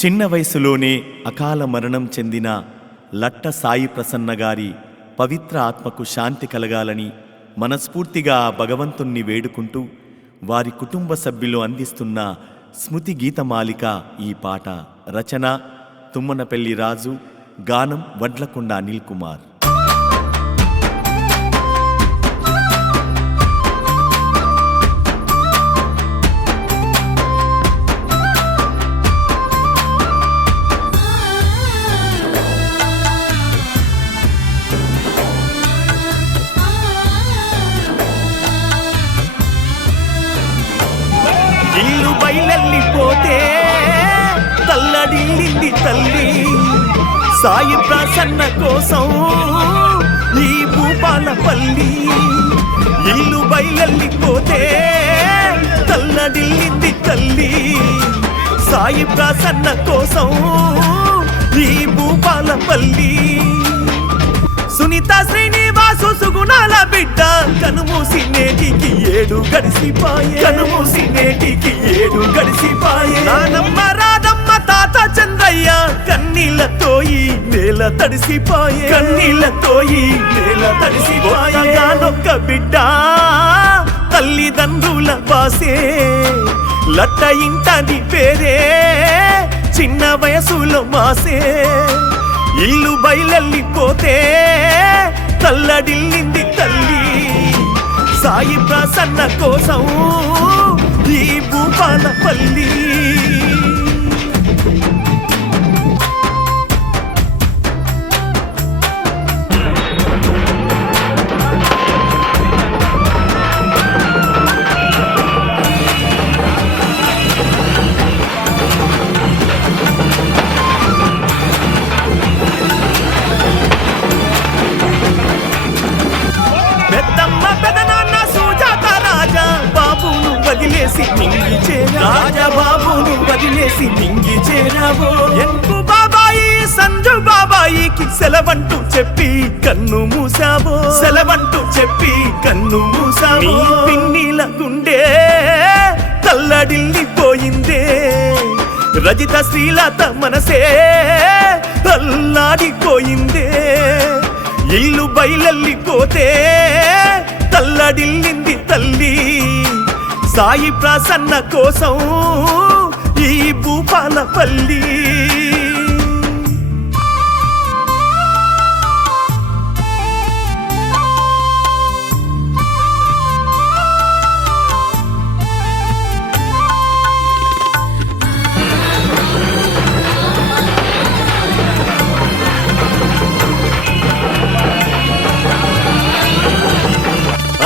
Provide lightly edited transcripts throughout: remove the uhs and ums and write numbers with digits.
చిన్న వయసులోనే అకాల మరణం చెందిన లట్ట సాయి ప్రసన్న గారి పవిత్ర ఆత్మకు శాంతి కలగాలని మనస్ఫూర్తిగా భగవంతుణ్ణి వేడుకుంటూ వారి కుటుంబ సభ్యులు అందిస్తున్న స్మృతి గీతమాలిక ఈ పాట. రచన తుమ్మనపల్లి రాజు, గానం వడ్లకొండ అనిల్ కుమార్. ఇల్లు బయలెళ్ళిపోతే తల్లడిల్లింది తల్లి సాయి ప్రసన్న కోసం ఈ భూపాలపల్లి. ఇల్లు బయలెళ్ళిపోతే తల్లడిల్లింది తల్లి సాయి ప్రసన్న కోసం ఈ భూపాలపల్లి. సునీత శ్రీనివాసు సుగుణాల బిడ్డ కనుమూసి నేటికి 7 గడిసిపాయే, కనుమూసి నేటికి 7 గడిసిపాయే. నానమ్మ రాధమ్మ తాత చంద్రయ్య కన్నీళ్లతో ఈ నేల తడిసిపాయే, కన్నీళ్లతో ఈ నేల తడిసిపాయే. నొక్క బిడ్డ తల్లిదండ్రుల బాసే లట్ట ఇంటని పేరే చిన్న వయసులో మాసే. ఇల్లు బయలెళ్ళిపోతే తల్లడిల్లింది తల్లి సాయి ప్రసన్న కోసం ఈ భూపాలపల్లి. రాజబాబును వదిలేసి మింగి చేరావో. ఎంకు బాబాయి సంజు బాబాయికి సెలవంటూ చెప్పి కన్ను మూసావో, సెలవంటూ చెప్పి కన్ను మూసావో. పిన్నిల గుండె తల్లడిల్లిపోయిందే, రజిత శ్రీలత మనసే తల్లాడిపోయిందే. ఇల్లు బయలెళ్ళిపోతే తల్లడిల్లింది తల్లి సాయి ప్రసన్న కోసం ఈ భూపాలపల్లి.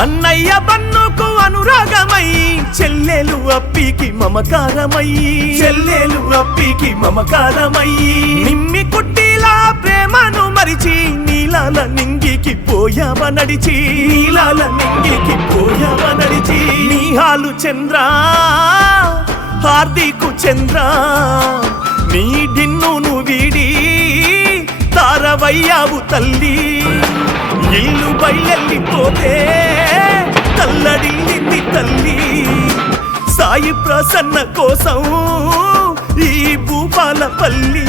అన్నయ్య బన్నుకు అనురాగమై చెల్లెలు అప్పికి మమకారమయ్యి, చెల్లెలు అప్పికి మమకారమయ్యి. నిమ్మి కుట్టిలా ప్రేమను మరిచి నీలాల నింగికి పోయావ నడిచి, నీలాల నింగికి పోయావ నడిచి. నీహాలు చంద్ర హార్దికు చంద్ర నీ డిన్నును వీడి తారవయ్యావు తల్లి. ఇల్లు బయలెళ్ళిపోతే తల్లడిల్లింది తల్లి సాయి ప్రసన్న కోసం ఈ భూపాలపల్లి.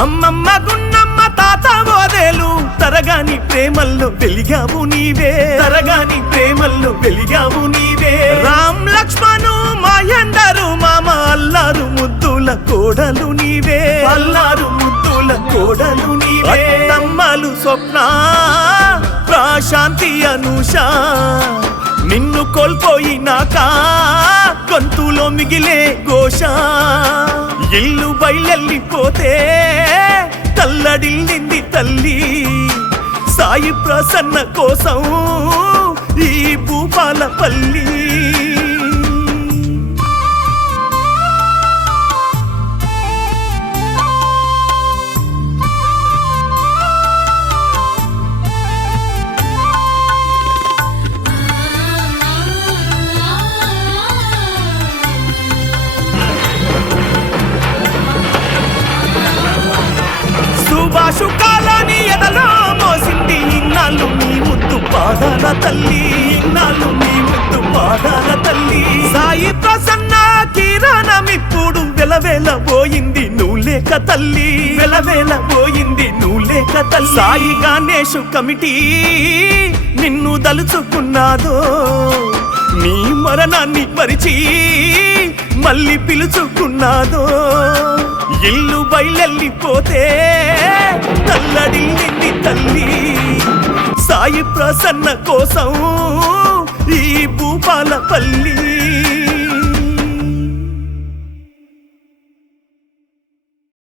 అమ్మమ్మ గున్నమ్మ తాత ఓదేలు తరగాని ప్రేమల్లో వెలిగావు నీవే, తరగాని ప్రేమల్లో వెలిగావు నీవే. రామ్ లక్ష్మణు మహేందరు మామ అల్లారు ముద్దుల కోడలు నీవే, అల్లారు ముద్దుల కోడలు నీవే. తమ్మలు స్వప్న ప్రశాంతి అనూష నిన్ను కోల్పోయినాక గొంతులో మిగిలే ఘోష. ఇల్లు బయలెళ్ళిపోతే తల్లడిల్లింది తల్లి సాయి ప్రసన్న కోసం ఈ భూపాలపల్లి. గుండెలలో మోసింది ఇన్నాళ్ళు నీ ముద్దు పాదాల తల్లి, ఇన్నాళ్ళు నీ ముద్దు పాదాల తల్లి. సాయి ప్రసన్న కిరణమిప్పుడు వెలవేల పోయింది నువ్వు లేక తల్లి, వెలవేల పోయింది నువ్వు లేక తల్లి. సాయి గణేషు కమిటీ నిన్ను దలుచుకున్నాదో, నీ మరణాన్ని మరిచి మళ్ళీ పిలుచుకున్నాదో. ఇల్లు బయలెళ్ళిపోతే తల్లడిల్లింది తల్లి, సాయి ప్రసన్న కోసం ఈ భూపాలపల్లి.